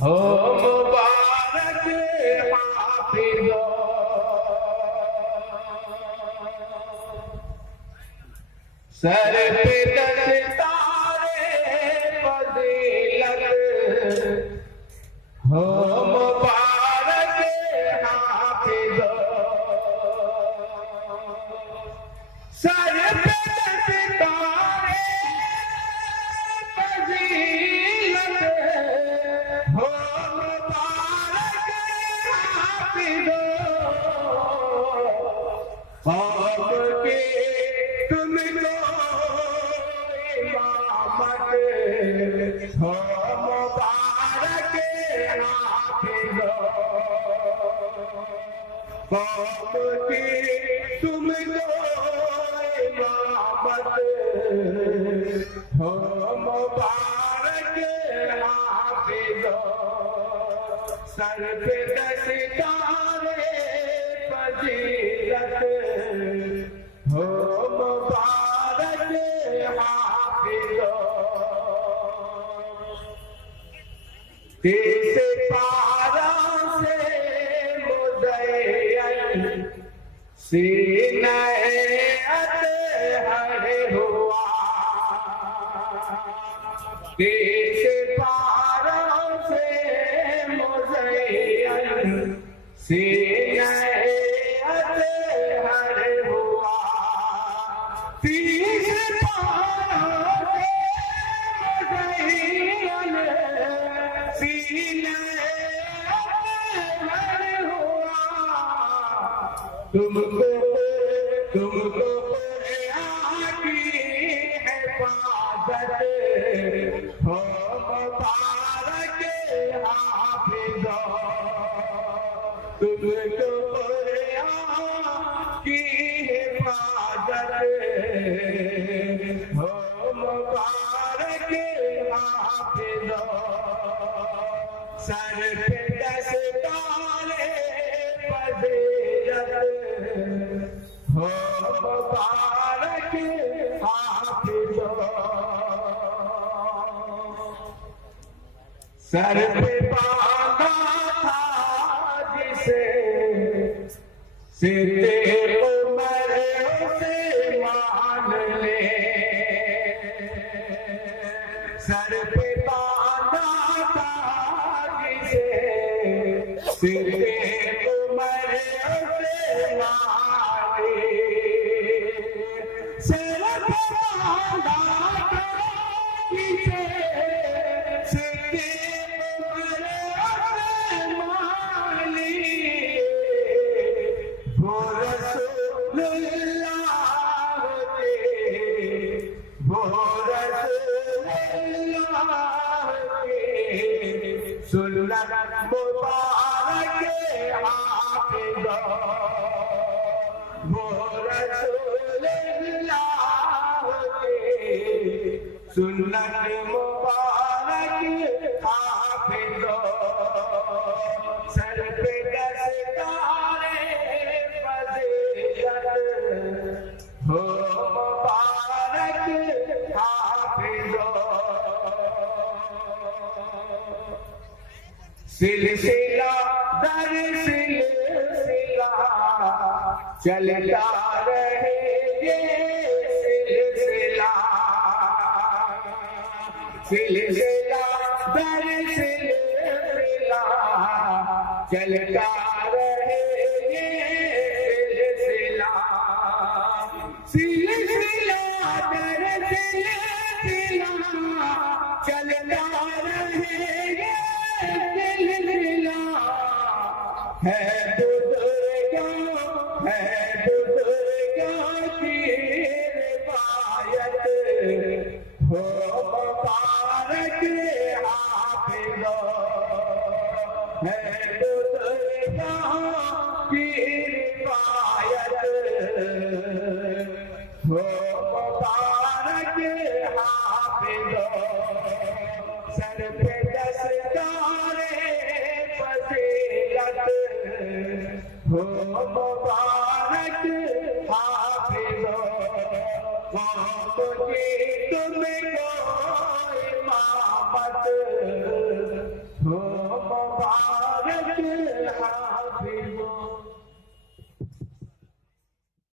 हो मुबारक हाफिज़ो सर पे दस्तारे फजीलत हो मुबारक हाफिज़ो सर पे दस्तारे फजीलत हो मुबारक हाफिज़ो ख्वाब के तुमको इमामत हो मुबारक हाफिज़ो ख्वाब के तुमको इमामत हो मुबारक हाफिज़ो सर पे दस्तारे फजीलत हो मुबारक हाफिज़ो तीस पारा से मुज़य्यन सीने अतहर हुआ तीस पारा से मुज़य्यन सीने अतहर हुआ तीस पारा से मुज़य्यन सीने अतहर हुआ तुमको आकी हिफाजत हो मुबारक हाफिज़ो तुमको आकी हिफाजत हो मुबारक हाफिज़ो सर पे दस्तारे फजीलत हो मुबारक हाफिज़ो सर पे बांधा था जिसे सिर उमर उसे मान ले सर पे बांधा था जिसे सिर उमर उसे मान ले सर पे बांधा था जिसे सिर उमर उसे मान ले वो रसूलुल्लाह होते वो रसूलुल्लाह होते सुन्नत मुबारक हाफिज़ो वो रसूलुल्लाह होते सुन्नत मुबारक हाफिज़ो सर पे दस्तारे फजीलत हो मुबारक हाफिज़ो सिलसिला दर सिलसिला चलता रहे ये सिलसिला सिलसिला दर सिलसिला चलता रहे ये सिलसिला सिलसिला दर सिलसिला चलता रहे ये सिलसिला है बुजुर्गा की रिवायत हो मुबारक हाफिज़ो है बुजुर्गा की रिवायत हो मुबारक हाफिज़ो सर पे दस्तारे फजीलत हो मुबारक हाफिज़ो तुमको